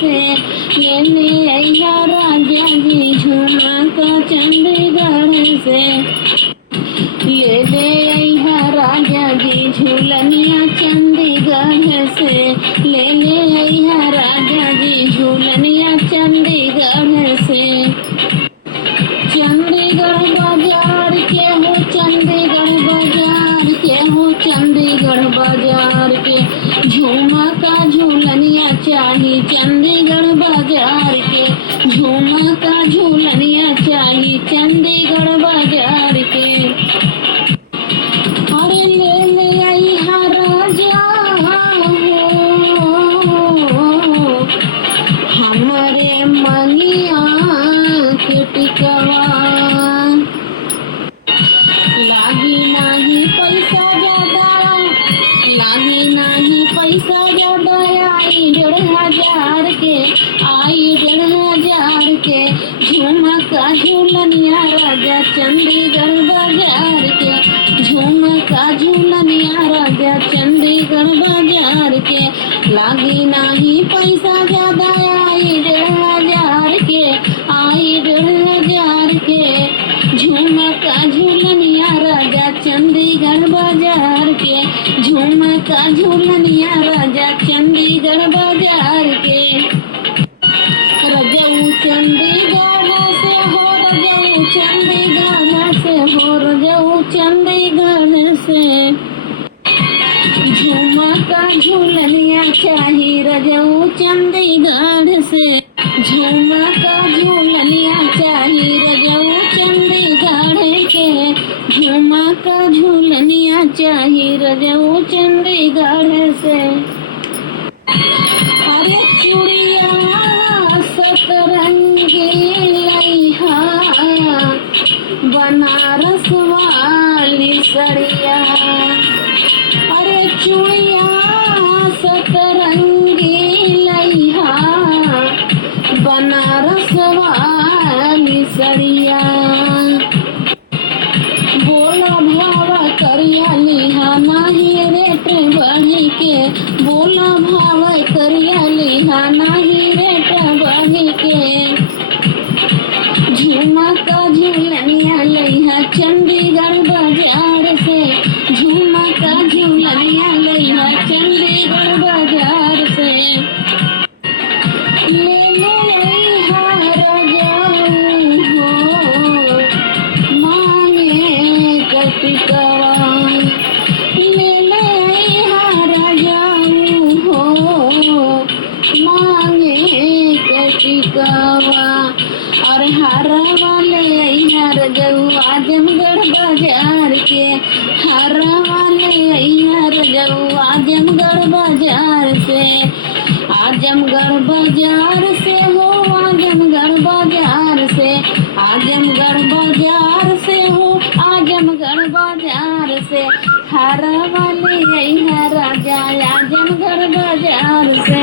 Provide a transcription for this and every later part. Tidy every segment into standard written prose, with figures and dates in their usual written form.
से ले ले अइहा राजा जी झुमका चंडीगढ़ से ले ले अइहा राजा जी झूलनिया चंडीगढ़ से ले ले अइहा राजा जी झूलनिया चंडीगढ़ से चंडीगढ़ बाजार के हो चंडीगढ़ बाजार के हो चंडीगढ़ बाजार के झुमका झूलनिया चाही चंडीगढ़ बाजार के झुमका झूलनिया चाही चंडीगढ़ बाजार के अरे ले ले अइहा राजा हमारे मंगिया के टिकवा लागी नाही पैसा ज्यादा लागी नाही पैसा ज्यादा आई 1,500 के आई 1,500 के झुमका झूलनिया राजा चंडीगढ़ बाजार के झुमका झूलनिया राजा चंडीगढ़ बाजार के लागी नाही पैसा ज्यादा आई 1,500 के आई 1,500 के झुमका झूलनिया राजा चंडीगढ़ बाजार के झुमका झूलनिया राजा चंडीगढ़ बाजार के रजऊ चंडीगढ़ से हो रजऊ चंडीगढ़ से हो रजऊ चंडीगढ़ से झुमका झूलनिया चाही रजऊ चंडीगढ़ से झुमका झूलनिया चाही रजऊ चंडीगढ़ के झुमका झूलनिया चाही रजऊ चंडीगढ़ से अरे चूड़िया सतरंगी लइहा बनारस वाली सड़िया अरे चूड़िया सतरंगी लइहा बनारस वाली सड़िया बोला भावा करिया लिहा नाही रेट बढ़ी के बोला भावा करिया लिहा नाही रेट बढ़ी के झुमका झूलनिया लइहा चंडीगढ़ बाजार से झुमका झूलनिया लइहा चंडीगढ़ बाजार से ले ले अइहा राजा हो मांगे कटिकवा ले ले अइहा राजा हो मांगे कटिकवा और हरवा ले अइहा रजऊ आजमगढ़ बाजार के हरवा ले अइहा रजऊ आजमगढ़ बाजार से आजमगढ़ बाजार से हो आजमगढ़ बाजार से आजमगढ़ बाजार से हो आजमगढ़ बाजार से हरवा ले अइहा राजा आजमगढ़ बाजार से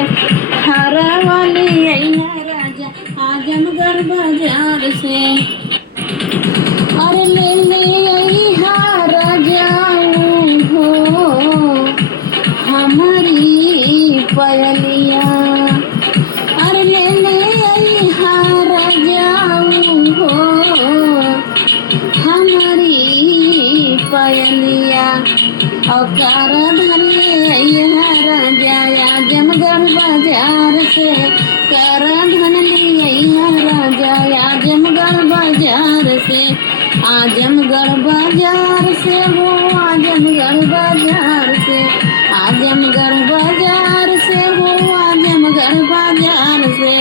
हरवा ले अइहा राजा आजमगढ़ बाजार से अरे ले ले अइहा राजा हो हमारी पयलिया अरे ले ले अइहा राजा हो हमारी पयलिया औकार धन ले अइहा राजा आजमगढ़ बाजार से कर धन ले अइहा राजा आजमगढ़ बाजार से आजमगढ़ बाजार से हो आजमगढ़ बाजार से आजमगढ़ बाजार से हो आजमगढ़ बाजार से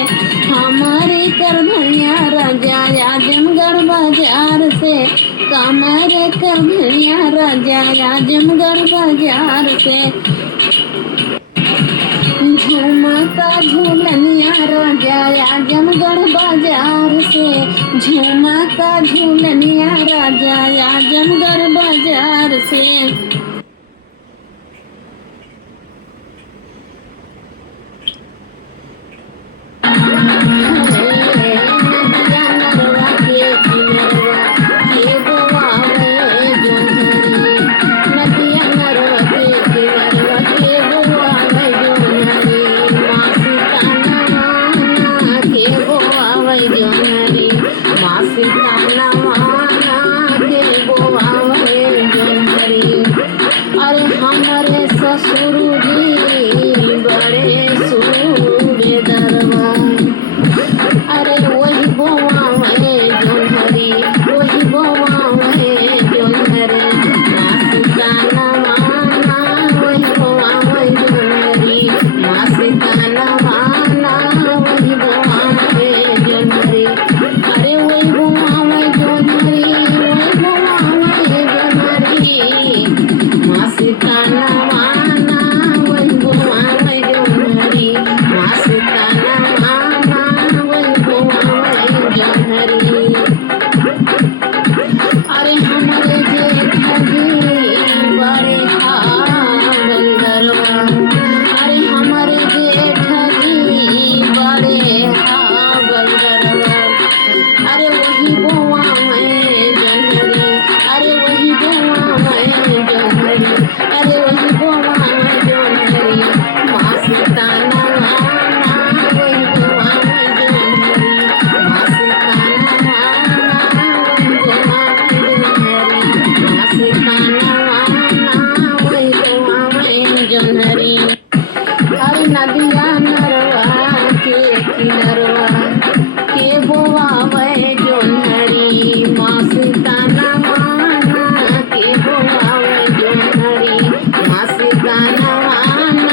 हमारे कर धनिया राजा आजमगढ़ बाजार से कमरे कर धनिया राजा आजमगढ़ बाजार से झुमका झूलनिया राजा आजमगढ़ बाजार से झुमका झूलनिया राजा आजमगढ़ बाजार से